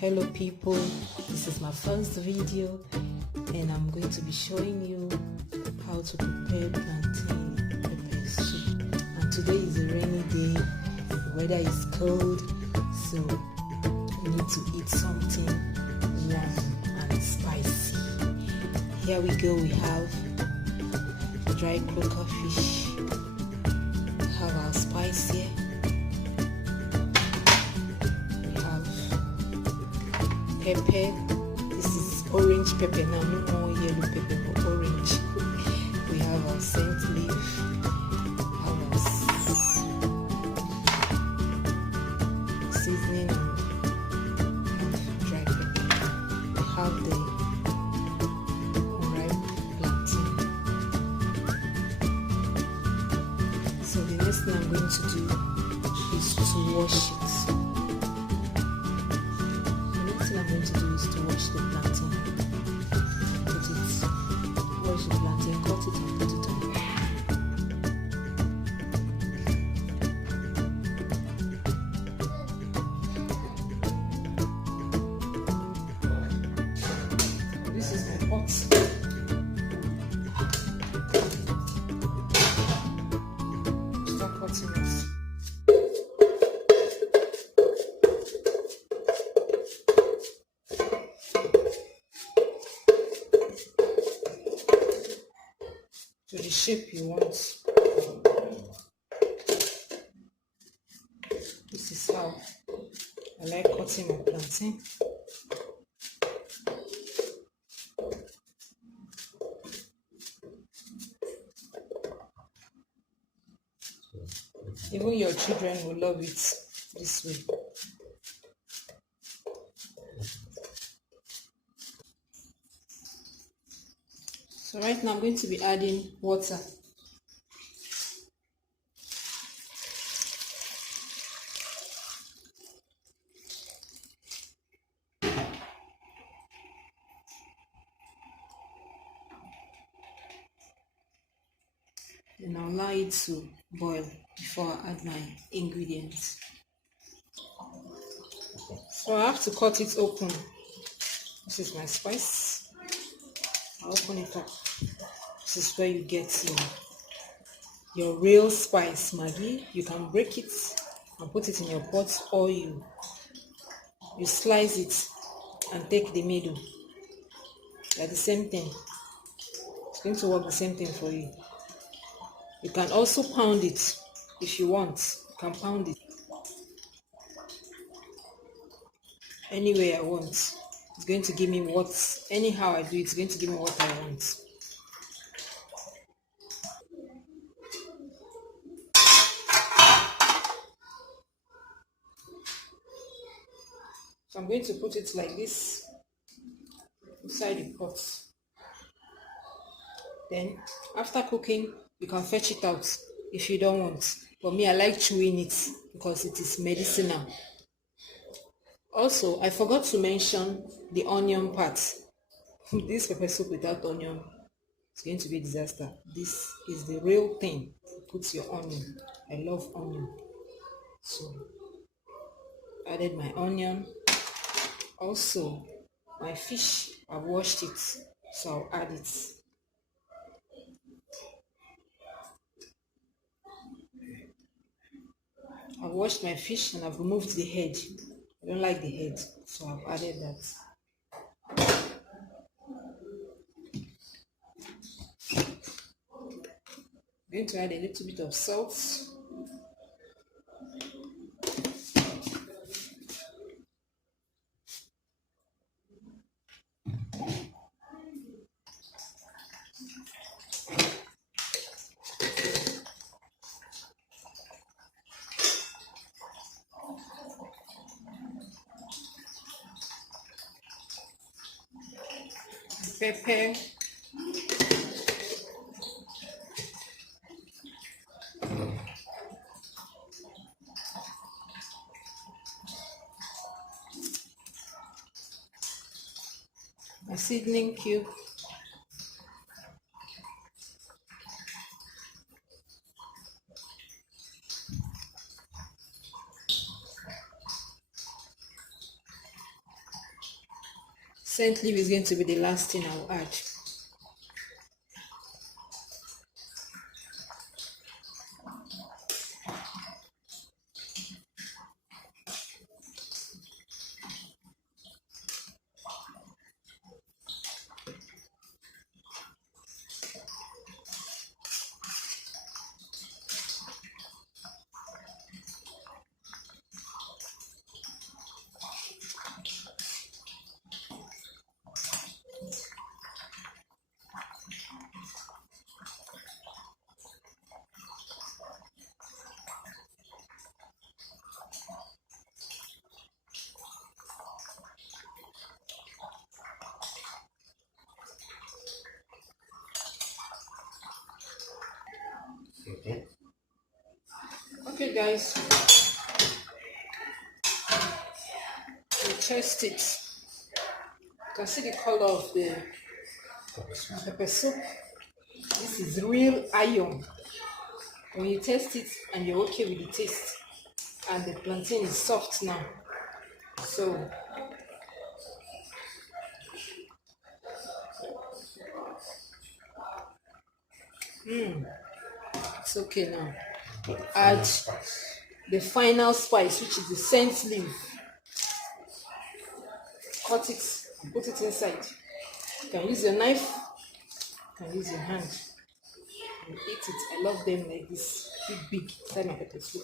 Hello people, this is my first video and I'm going to be showing you how to prepare plantain pepper soup. And today is a rainy day, the weather is cold, so we need to eat something warm and spicy. Here we go, we have dry croaker fish, we have our spice here. Pepper, this is orange pepper now, no more yellow pepper but orange. We have our scent leaf, have our seasoning and dry pepper. We have the unripe plantain. So the next thing I'm going to do is to wash it. I'm going to do is to wash the plantain, wash the plantain, cut it and put it on. This is my pot. Start cutting this. To the shape you want. This is how I like cutting my plantain. Even your children will love it this way. So right now I'm going to be adding water. And I'll allow it to boil before I add my ingredients. So I have to cut it open. This is my spice. I'll open it up. This is where you get your real spice Maggi. You can break it and put it in your pot, or you slice it and take the middle. They're the same thing. It's going to work the same thing for you. You can also pound it if you want. You can pound it any way I want. It's going to give me anyhow I do it, it's going to give me what I want. So I'm going to put it like this inside the pot. Then after cooking, you can fetch it out if you don't want. For me, I like chewing it because it is medicinal. Also, I forgot to mention the onion part. This pepper soup without onion is going to be a disaster. This is the real thing. Put your onion. I love onion. So, added my onion. Also, my fish, I've washed it, so I'll add it. I've washed my fish and I've removed the head. I don't like the head, so I've added that. I'm going to add a little bit of salt. Pepper. My seasoning cube. Scent leaf is going to be the last thing I'll add. Okay guys, we test it. You can see the color of the pepper soup. This is real iron. When you taste it and you're okay with the taste, and the plantain is soft now, so it's okay now. Add the final spice, which is the scent leaf. Cut it and put it inside. You can use your knife, you can use your hand and eat it. I love them like this, big inside my pepper soup.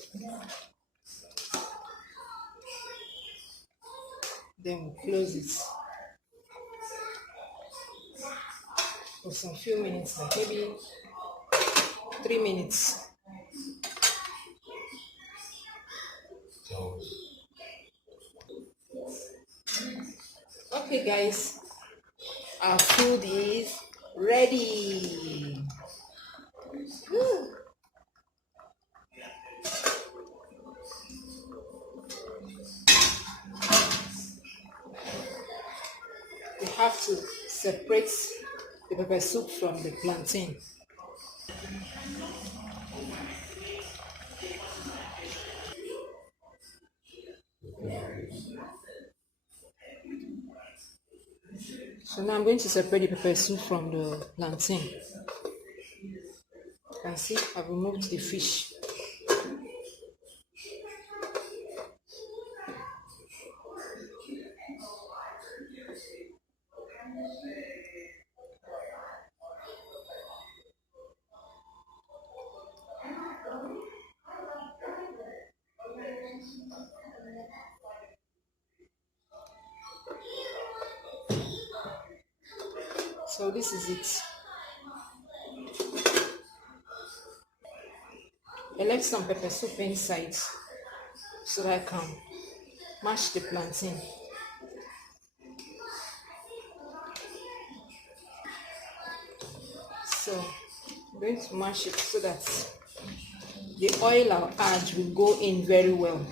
Then we'll close it for some few minutes, like maybe 3 minutes. Okay guys, our food is ready. Woo. We have to separate the pepper soup from the plantain. So now I'm going to separate the pepper soup from the plantain. You can see I've removed the fish. So this is it. I left some pepper soup inside so that I can mash the plantain. So I'm going to mash it so that the oil I'll add will go in very well.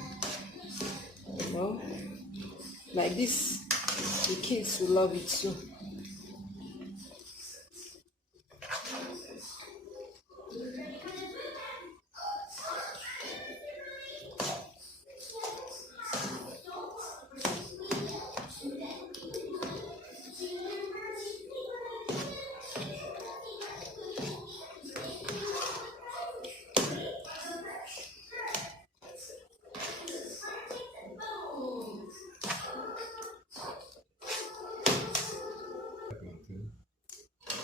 You know, like this, the kids will love it too.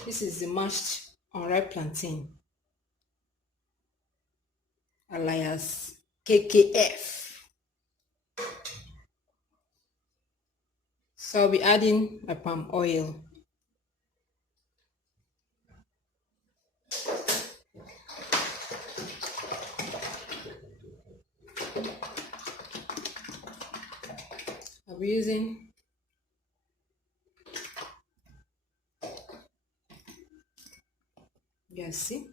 This is the mashed unripe plantain, alias KKF. So I'll be adding my palm oil. I'll be using see.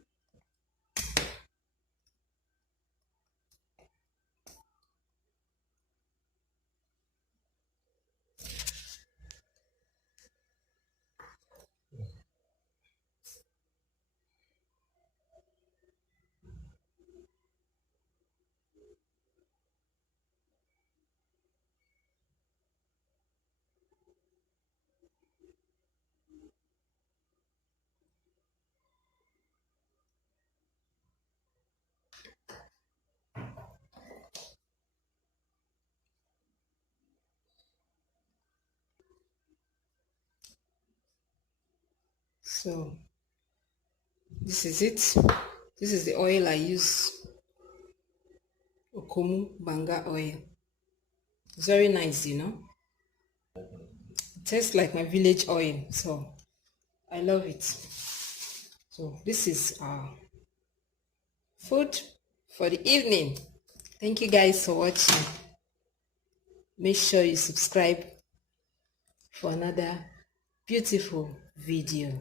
So this is it. This is the oil I use. Okomu banga oil. It's very nice, you know. It tastes like my village oil, so I love it. So this is our food for the evening. Thank you guys for watching. Make sure you subscribe for another beautiful video.